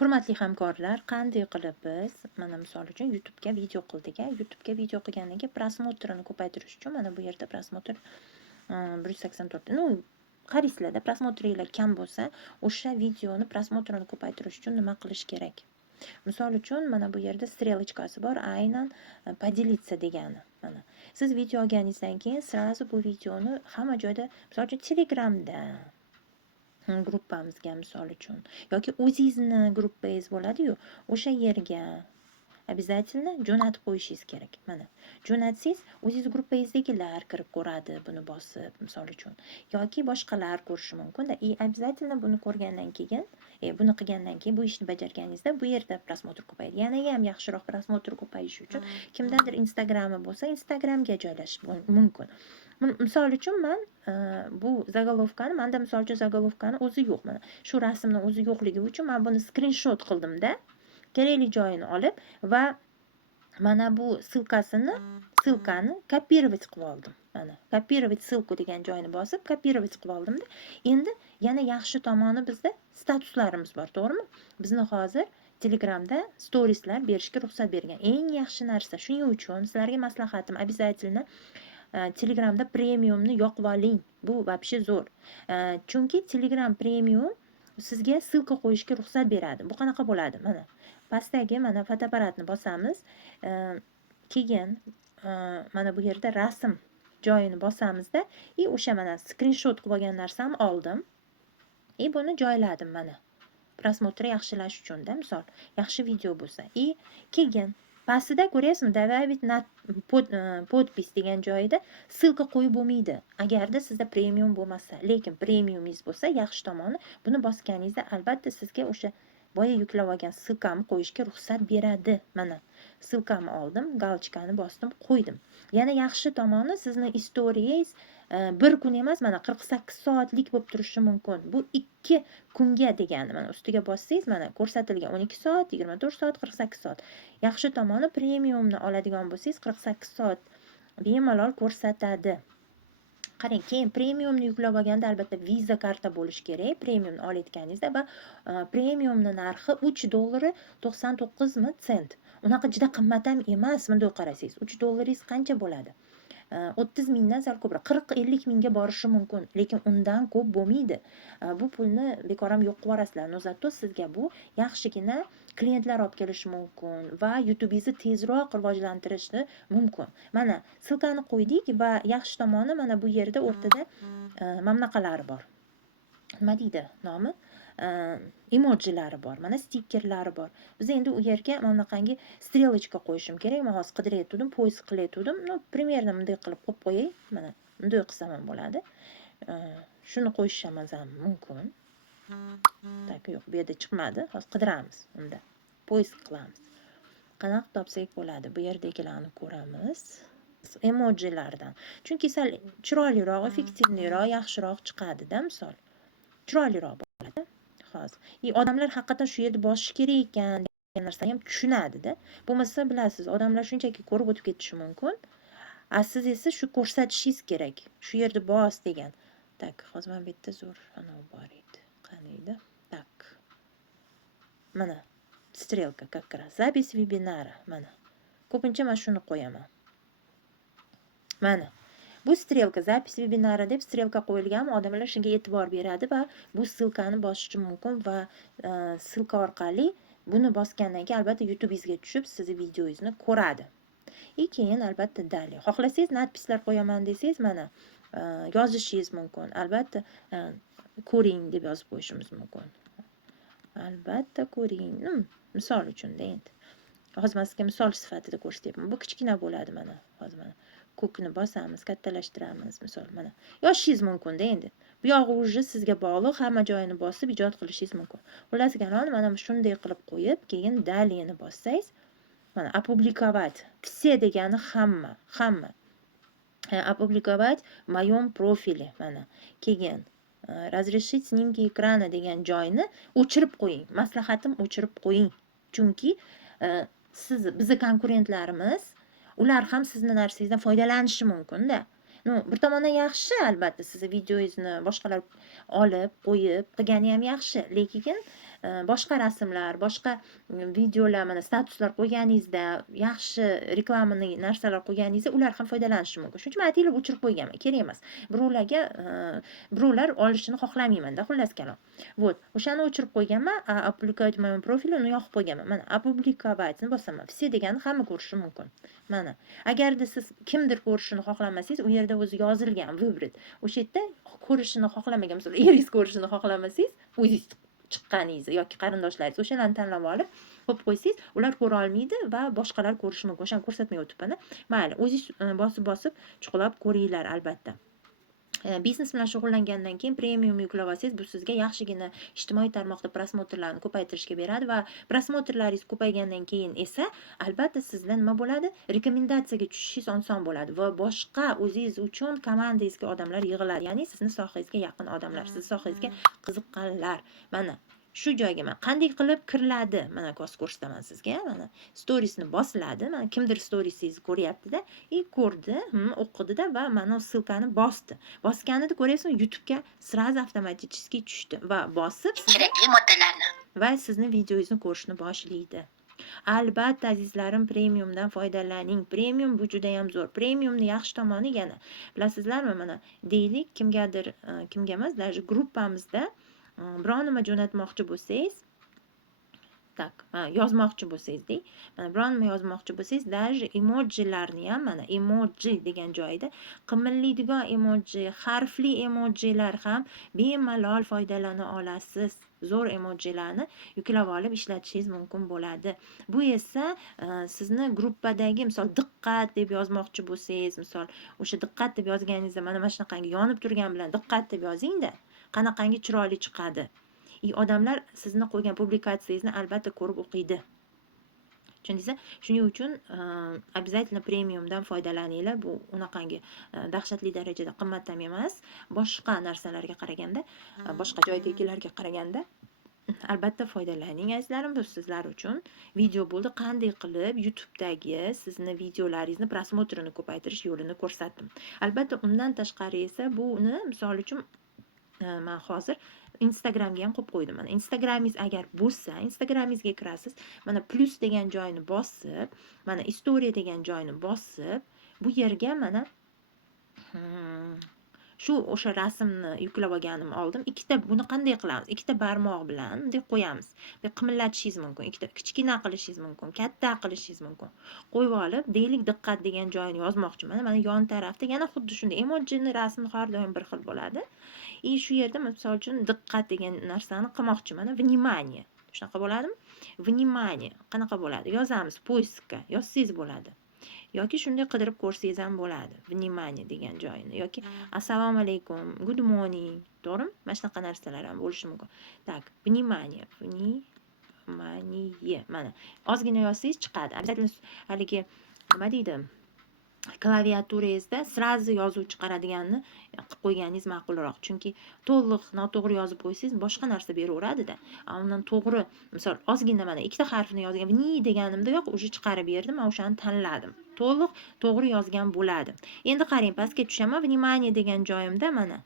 Hurmatli hamkorlar, qanday qilib biz mana misol uchun YouTube ga video qildik. YouTube ga video qilgandan keyin prosmotrini ko'paytirish uchun mana bu yerda prosmotr 184. Qarasizlarda prosmotringlar kam bo'lsa, o'sha videoni prosmotrini ko'paytirish uchun nima qilish kerak? Misol uchun mana bu yerda strelочкасы bor, aynan поделиться degani. Mana siz video olganingizdan keyin sразу bu videoni hamma joyda, misol uchun Telegramda gruppamizga misol uchun yoki o'zingizni gruppangiz bo'ladi-yu, o'sha yerga обязательно jo'natib qo'yishingiz kerak. Mana jo'natsangiz o'zingiz gruppangizdagilar kirib ko'radi, buni bosib misol uchun yoki boshqalar ko'rishi mumkin-da. Обязательно buni ko'rgandan keyin, buni qilgandan keyin, bu ishni bajarganingizda bu yerda prosmotr ko'payadi. Yana ham yaxshiroq prosmotr ko'payishi uchun kimdadir Instagrami bo'lsa, Instagramga joylashish mumkin. Misol uchun men bu zagolovkani, menda misol uchun zagolovkani o'zi yo'q. Mana shu rasmning o'zi yo'qligi uchun men buni screenshot qildim-da, kerakli joyini olib va mana bu ссылкani kopировать qilib oldim. Mana kopировать ссылку degan joyini bosib kopировать qilib oldimda. Endi yana yaxshi tomoni bizda statuslarimiz bor, to'g'rimi? Bizni hozir Telegramda storieslar berishga ruxsat bergan. Eng yaxshi narsa. Shuning uchun sizlarga maslahatim, обязательно Telegramda premiumni yoqib oling. Bu вообще zo'r. Chunki Telegram premium sizga ссылка qo'yishga ruxsat beradi. Bu qanaqa bo'ladi? Mana pastdagi mana fotoapparatni bosamiz. Keyin mana bu yerda rasm joyini bosamizda, o'sha mana screenshot qilib olgan narsamni oldim. Buni joyladim mana. Prosmotri yaxshilash uchun-da, misol, yaxshi video bo'lsa. Keyin pastida ko'ryapsizmi? Добавить на подпись degan joyida ссылка qo'yib bo'lmaydi. Agarda sizda premium bo'lmasa, lekin premiumingiz bo'lsa, yaxshi tomoni buni bosganingizda albatta sizga o'sha boya yuklab olgan ссылкамni qo'yishga ruxsat beradi. Mana ссылкамni oldim, galchkani bosdim, qo'ydim. Yana yaxshi tomoni sizni stories bir kun emas, mana 48 soatlik bo'lib turishi mumkin. Bu 2 kunga degani. Mana ustiga bossangiz, mana ko'rsatilgan 12 soat, 24 soat, 48 soat. Yaxshi tomoni premiumni oladigan bo'lsangiz 48 soat bemalol ko'rsatadi. Qarang, keyin premiumni yuklab olganda albatta Visa karta bo'lishi kerak. Premiumni olayotganingizda va premiumni narxi $3.99 sent. Unaqa juda qimmat ham emas, bunday qarasangiz. $3 qancha bo'ladi? 30 mingdan sal ko'proq, 40-50 mingga borishi mumkin, lekin undan ko'p bo'lmaydi. Bu pulni bekor ham yo'q qilib yuborasizlar. Zato sizga bu yaxshigina klientlar olib kelishi mumkin va YouTubeingizni tezroq rivojlantirishni mumkin. Mana ссылкani qo'ydik va yaxshi tomoni mana bu yerda o'rtada mamnaqalari bor. Nima deydi nomi? Emojilari bor, mana stikerlari bor. Biz endi u yerga mamnaqangi strelочка qo'yishim kerak. Men hozir qidirayotgandim, poisk qilayotgandim. Примерно bunday qilib qo'yib qo'yay. Mana bunday qilsam ham bo'ladi. Shuni qo'yishim ham mumkin. Tak, yo'q, bu yerda chiqmadi. Hozir qidiramiz unda. Poisk qilamiz. Qanaqa topsak bo'ladi? Bu yerdagilarni ko'ramiz. Emojilardan. Chunki sal chiroyliroq, effektivniroq, yaxshiroq chiqadi-da, misol. Chiroyliroq bo'ladi. Hozir. Odamlar haqiqatan shu yerda bosish kerak ekan degan narsani ham tushunadi-da. Bo'lmasa bilasiz, odamlar shunchaki ko'rib o'tib ketishi mumkin. Siz esa shu ko'rsatishingiz kerak. Shu yerda bos degan. Tak, hozir men bu yerda zo'r ana bor edi. Qani edi? Tak. Mana strelka как раз. Запись вебинара. Mana. Ko'pincha men shuni qo'yaman. Mana. Bu strelka, zapis vebinari deb strelka qo'yilgan, odamlar shunga e'tibor beradi va bu ссылкani bosishi mumkin va ссылка orqali buni bosgandan keyin albatta YouTubeingizga tushib, sizni videoingizni ko'radi. Keyin albatta dalil. Xohlasangiz nadpislar qo'yaman desangiz, mana yozishingiz mumkin. Albatta ko'ring deb yozib qo'yishimiz mumkin. Albatta ko'ring. Misol uchun-da endi. Hozir men sizga misol sifatida ko'rsatyapman. Bu kichkina bo'ladi mana. Hozir mana ko'kni bosamiz, kattalashtiramiz, misol mana. Yozishingiz mumkin-da endi. Bu yog'i уже sizga bog'liq, hamma joyini bosib ijod qilishingiz mumkin. Xullas kalom, mana shunday qilib qo'yib, keyin dalini bossangiz, mana опубликовать. Все degani hamma. Опубликовать в моем профиле, mana. Keyin разрешить снимки экрана degan joyni o'chirib qo'ying. Maslahatim o'chirib qo'ying. Chunki bizni konkurentlarimiz, ular ham sizni narsangizdan foydalanishi mumkin-da. Bir tomondan yaxshi, albatta sizni videoingizni boshqalar olib, qo'yib qilgani ham yaxshi, lekin boshqa rasmlar, boshqa videolar, mana statuslar qo'yganingizda, yaxshi reklamani narsalar qo'yganingizda ular ham foydalanishi mumkin. Shuning uchun men ataylab o'chirib qo'yganman, kerak emas. Birovlarga birovlar olishini xohlamayman-da, xullas kalom. Вот, o'shani o'chirib qo'yganman. Опубликовать в моем профиле uni yoqib qo'yganman. Mana опубликовать ni bosaman. Все degani hamma ko'rishi mumkin. Mana, agarda siz kimdir ko'rishini xohlamasangiz, u yerda o'zi yozilgan vыбрать. O'sha yerda ko'rishini xohlamagan, masalan, eringiz ko'rishini xohlamasangiz, o'zingiz chiqqaningizni yoki qarindoshlaringiz o'shalarni tanlab olib qo'yib qo'ysangiz, ular ko'ra olmaydi va boshqalar ko'rishi mumkin. O'shani ko'rsatmay o'tibman. Mayli, o'zingiz bosib chuqlab ko'ringlar albatta. Biznes bilan shug'ullangandan keyin premium yuklab olsangiz, bu sizga yaxshigina ijtimoiy tarmoqda prosmotrlarni ko'paytirishga beradi va prosmotrlaringiz ko'paygandan keyin esa albatta sizda nima bo'ladi? Rekomendatsiyaga tushishingiz oson bo'ladi va boshqa o'zingiz uchun komandangizga odamlar yig'iladi. Ya'ni sizni sohangizga yaqin odamlar, siz sohangizga qiziqqanlar. Mana shu joyga men qanday qilib kiriladi, mana ko'rsataman sizga. Mana storiesni bosiladi. Mana kimdir storiesingizni ko'ryapti-da, ko'rdi, o'qidida va mana ссылкani bosdi. Bosganida ko'ryapsizmi, YouTube'ga sразу avtomatически tushdi va bosib kerakli moddalarni va sizni videongizni ko'rishni boshlaydi. Albatta azizlarim, premiumdan foydalaning. Premium bu juda ham zo'r. Premiumni yaxshi tomoni yana bilasizlarmi, mana deylik kimgadir, kimga emas, даже gruppamizda biron nima jo'natmoqchi bo'lsangiz, tak, yozmoqchi bo'lsangiz deng, mana biron nima yozmoqchi bo'lsangiz, даже emojilarni ham, mana emoji degan joyda qimillaydigan emoji, harfli emojilar ham bemalol foydalana olasiz. Zo'r emojilarni yuklab olib ishlatishingiz mumkin bo'ladi. Bu esa sizni gruppadagi, misol diqqat deb yozmoqchi bo'lsangiz, misol o'sha diqqat deb yozganingizda mana shunaqangi yonib turgan bilan diqqat deb yozingda, qanaqangi chiroyli chiqadi. Odamlar sizni qo'ygan publikatsiyangizni albatta ko'rib o'qiydi. Tushundingizmi? Shuning uchun обязательно premiumdan foydalaninglar. Bu unaqangi dahshatli darajada qimmat ham emas. Boshqa narsalarga qaraganda, boshqa joydagilarga qaraganda albatta foydalaning azizlarim. Bu sizlar uchun video bo'ldi. Qanday qilib YouTube'dagi sizni videolaringizni prosmotrini ko'paytirish yo'lini ko'rsatdim. Albatta undan tashqari esa buni misol uchun men hozir Instagramga ham qo'yib qo'ydim. Mana Instagramingiz agar bo'lsa, Instagramingizga kirasiz, mana plus degan joyini bosib, mana story degan joyini bosib, bu yerga mana shu o'sha rasmni yuklab olganim oldim. Ikkita buni qanday qilamiz? Ikkita barmoq bilan bunday qo'yamiz. Bunday qimirlatishingiz mumkin. Ikkita kichkina qilishingiz mumkin, katta qilishingiz mumkin. Qo'yib olib, deylik diqqat degan joyini yozmoqchiman. Mana yon tarafda yana xuddi shunday emojini rasmi har doim bir xil bo'ladi. Shu yerda misol uchun diqqat degan narsani qilmoqchiman. Vнимание. Shunaqa bo'ladimi? Vнимание. Qanaqa bo'ladi? Yozamiz poiskka, yozsangiz bo'ladi. Yoki shunday qidirib ko'rsangiz ham bo'ladi. Vнимание degan joyini yoki assalomu alaykum, good morning, to'g'rimi? Mana shunaqa narsalar ham bo'lishi mumkin. Tak, vнимание, vнимание. Mana ozgina yozsangiz chiqadi. Обязательно haligi nima deydi? Klaviaturangizda sразу yozuv chiqaradiganini qilib qo'yganingiz ma'qulroq. Chunki to'liq noto'g'ri yozib qo'ysangiz boshqa narsa beraveradi-da. Undan to'g'ri, misol ozgina mana ikkita harfni yozgan, ni deganimda yo'q, o'sha chiqarib berdim, men o'shani tanladim. To'liq to'g'ri yozgan bo'ladi. Endi qarang, pastga tushaman, vнимание degan joyimda mana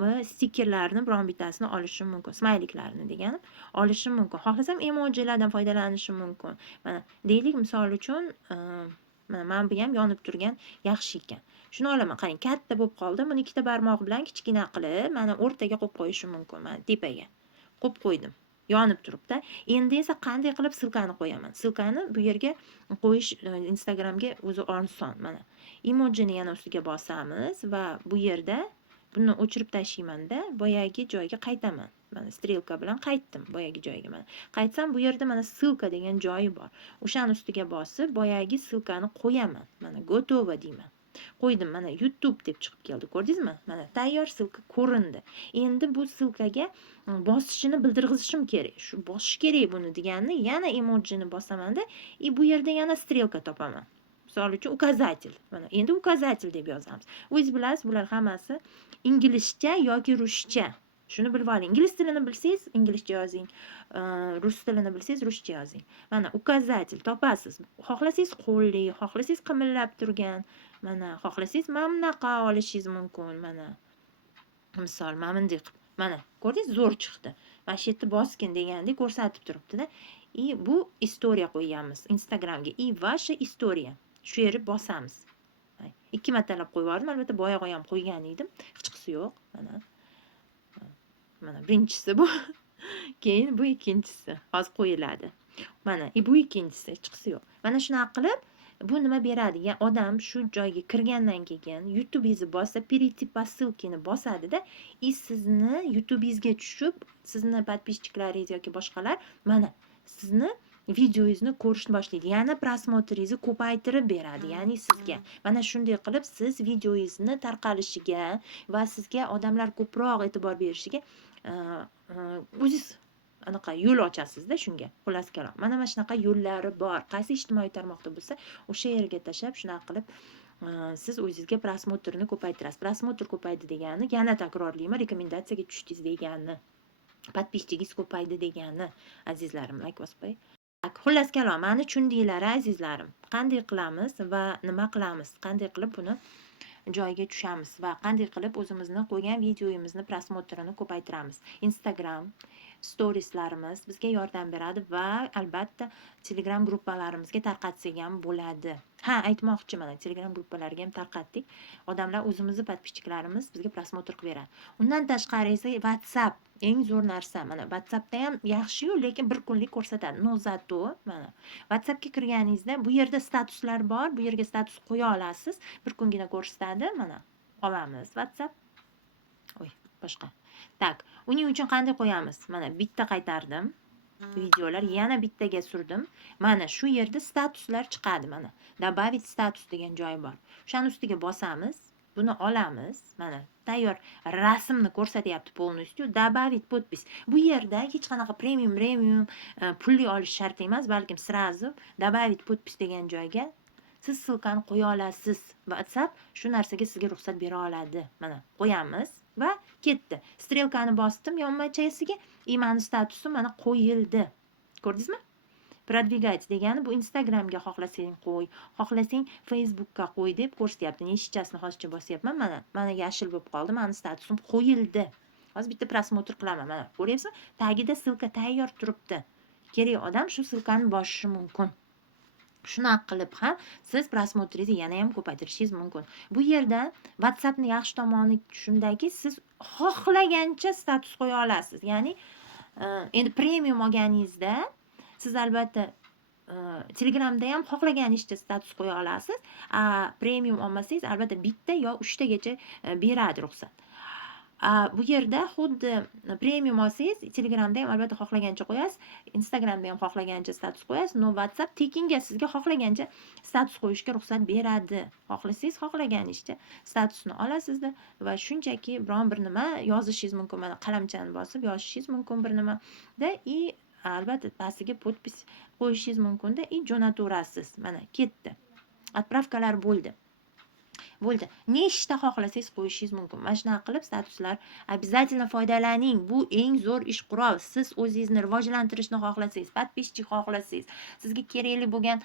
men stikerlarni biron bittasini olishim mumkin, smayliklarni deganim olishim mumkin. Xohlasam emojilardan foydalanishim mumkin. Mana deylik misol uchun mana bu ham yonib turgan yaxshi ekan. Shuni olaman. Qarang, katta bo'lib qoldi. Buni ikkita barmoq bilan kichkina qilib, mana o'rtaga qo'yib qo'yishim mumkin. Mana tepaga qo'yib qo'ydim. Yonib turibdi. Endi esa qanday qilib ссылканы qo'yaman? Ссылканы bu yerga qo'yish Instagramga o'zi oson. Mana emojini yana ustiga bosamiz va bu yerda buni o'chirib tashlaymanda, boyagi joyga qaytaman. Mana strelka bilan qaytdim boyagi joyga. Mana qaytsam bu yerda mana ссылка degan joyi bor. O'shaning ustiga bosib boyagi ссылканы qo'yaman. Mana gotovo deyman. Qo'ydim, mana YouTube deb chiqib keldi. Ko'rdingizmi? Mana tayyor ссылка ko'rindi. Endi bu ссылкаga bosishini bildirg'izishim kerak. Shu bosish kerak buni deganni yana emojini bosamanda, bu yerda yana strelka topaman. Misol uchun uказатель. Mana endi uказатель deb yozamiz. O'zingiz bilasiz, bular hammasi inglizcha yoki ruscha. Shuni bilib oling. Ingliz tilini bilsangiz, inglizcha yozing. Rus tilini bilsangiz, ruscha yozing. Mana uказатель topasiz. Xohlasangiz qo'lli, xohlasangiz qimillab turgan, mana xohlasangiz mana bunaqa olishingiz mumkin. Mana misol mana bunday qilib. Mana ko'rdingiz, zo'r chiqdi. mana shu yerda bosgin degandek ko'rsatib turibdi-da. Bu istoriya qo'yganmiz Instagramga. Ваша istoriya. Shu yerni bosamiz. 2 martalab qo'yib yubordim. Albatta boyag'i ham qo'ygan edim. Hech qisi yo'q. Mana birinchisi bu. Keyin bu ikkinchisi. Hozir qo'yiladi. Mana bu ikkinchisi. Hech qisi yo'q. Mana shunaqa qilib bu nima beradi? Yani odam shu joyga kirgandan keyin YouTube'ingizni bossa, перейти по ссылкani bosadida, sizni YouTube'ingizga tushib, sizni подписчиklaringiz yoki boshqalar mana sizni videoingizni ko'rishni boshlaydi. Yana prosmotringizni ko'paytirib beradi. Ya'ni sizga mana shunday qilib siz videoingizni tarqalishiga va sizga odamlar ko'proq e'tibor berishiga o'zingiz anaqa yo'l ochasizda shunga. Xullas kalom. Mana shunaqa yo'llari bor. Qaysi ijtimoiy tarmoqda bo'lsa, o'sha yerga tashab shunaqa qilib siz o'zingizga prosmotrni ko'paytirasiz. Prosmotr ko'paydi degani, yana takrorlayman, rekomendatsiyaga tushdingiz degani. Подписчигинgiz ko'paydi degani, azizlarim, like bosib qo'ying. Xullas kalom, mani tushundinglar azizlarim. Qanday qilamiz va nima qilamiz? Qanday qilib buni joyiga tushamiz va qanday qilib o'zimizni qo'ygan videoyimizni prosmotrini ko'paytiramiz. Instagram storieslarimiz bizga yordam beradi va albatta Telegram gruppalarimizga tarqatsak ham bo'ladi. Ha, aytmoqchi mana Telegram gruppalariga ham tarqatdik. Odamlar o'zimizni podpisчикларimiz bizga prosmotr qilib beradi. Undan tashqari esa WhatsApp eng zo'r narsa. Mana WhatsAppda ham yaxshi-yu, lekin bir kunlik ko'rsatadi. No zato mana WhatsAppga kirganingizda bu yerda statuslar bor. Bu yerga status qo'ya olasiz. Bir kungina ko'rsatadi. Mana olamiz WhatsApp. Boshqa. Tak, uning uchun qanday qo'yamiz? Mana bitta qaytardim. Videolar yana bittaga surdim. Mana shu yerda statuslar chiqadi mana. Добавить status degan joyi bor. O'shaning ustiga bosamiz. Buni olamiz. Mana tayyor rasmni ko'rsatyapti полностью. Добавить подпись. Bu yerda hech qanaqa premium pulli olish shart emas, balkim сразу добавить подпись degan joyga siz ссылкani qo'ya olasiz. WhatsApp shu narsaga sizga ruxsat bera oladi. Mana qo'yamiz va ketdi. Strelkani bosdim yonmachasiga, mani statusim mana qo'yildi. Ko'rdingizmi? Продвигать degani bu Instagramga xohlasang qo'y, xohlasang Facebookga qo'y deb ko'rsatyapti. Neshichasini hozircha bosyapman. Mana yashil bo'lib qoldi. Mani statusim qo'yildi. Hozir bitta prosmotr qilaman. Mana ko'ryapsizmi? Tagida ссылка tayyor turibdi. Kerak odam shu ссылкani bosishi mumkin. Shunaqa qilib ham siz prosmotringizni yana ham ko'paytirishingiz mumkin. Bu yerda WhatsAppning yaxshi tomoni shundaki, siz xohlagancha status qo'ya olasiz. Ya'ni endi premium olganingizda siz albatta Telegramda ham xohlaganingizcha status qo'ya olasiz. Premium olmasangiz albatta bitta yo 3 tagacha beradi ruxsat. Bu yerda xuddi premium olsangiz, Telegramda ham albatta xohlagancha qo'yasiz, Instagramda ham xohlagancha status qo'yasiz, no WhatsApp tekinga sizga xohlagancha status qo'yishga ruxsat beradi. Xohlasangiz xohlaganingizcha statusni olasizda va shunchaki biron bir nima yozishingiz mumkin. Mana qalamchani bosib yozishingiz mumkin bir nimada albatta pastiga podpis qo'yishingiz mumkin-da jo'nataverasiz. Mana ketdi. Отправкалар bo'ldi. Nechta xohlasangiz qo'yishingiz mumkin. Mana shunaqa qilib statuslar обязательно foydalaning. Bu eng zo'r ish qurol. Siz o'zingizni rivojlantirishni xohlasangiz, подписчик xohlasangiz, sizga kerakli bo'lgan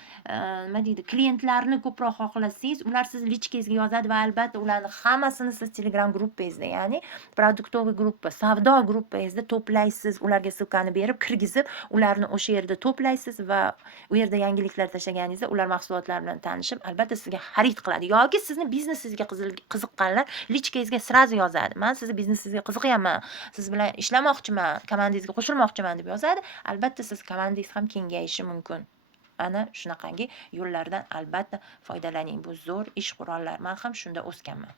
nima deydi, klientlarni ko'proq xohlasangiz, ular siz lichkangizga yozadi va albatta ularni hammasini siz Telegram gruppangizda, ya'ni продуктовый gruppa, savdo gruppangizda to'playsiz. Ularga ссылкani berib, kirgizib, ularni o'sha yerda to'playsiz va u yerda yangiliklar tashlaganingizda ular mahsulotlar bilan tanishib, albatta sizga xarid qiladi yoki sizni biznesingizga qiziqqanlar lichkangizga sразу yozadi. Men sizni biznesingizga qiziqyapman, siz bilan ishlamoqchiman, komandangizga qo'shilmoqchiman deb yozadi. Albatta siz komandangiz ham kengayishi mumkin. Ana shunaqangi yo'llardan albatta foydalaning. Bu zo'r ish qurollar. Men ham shunda o'sganman.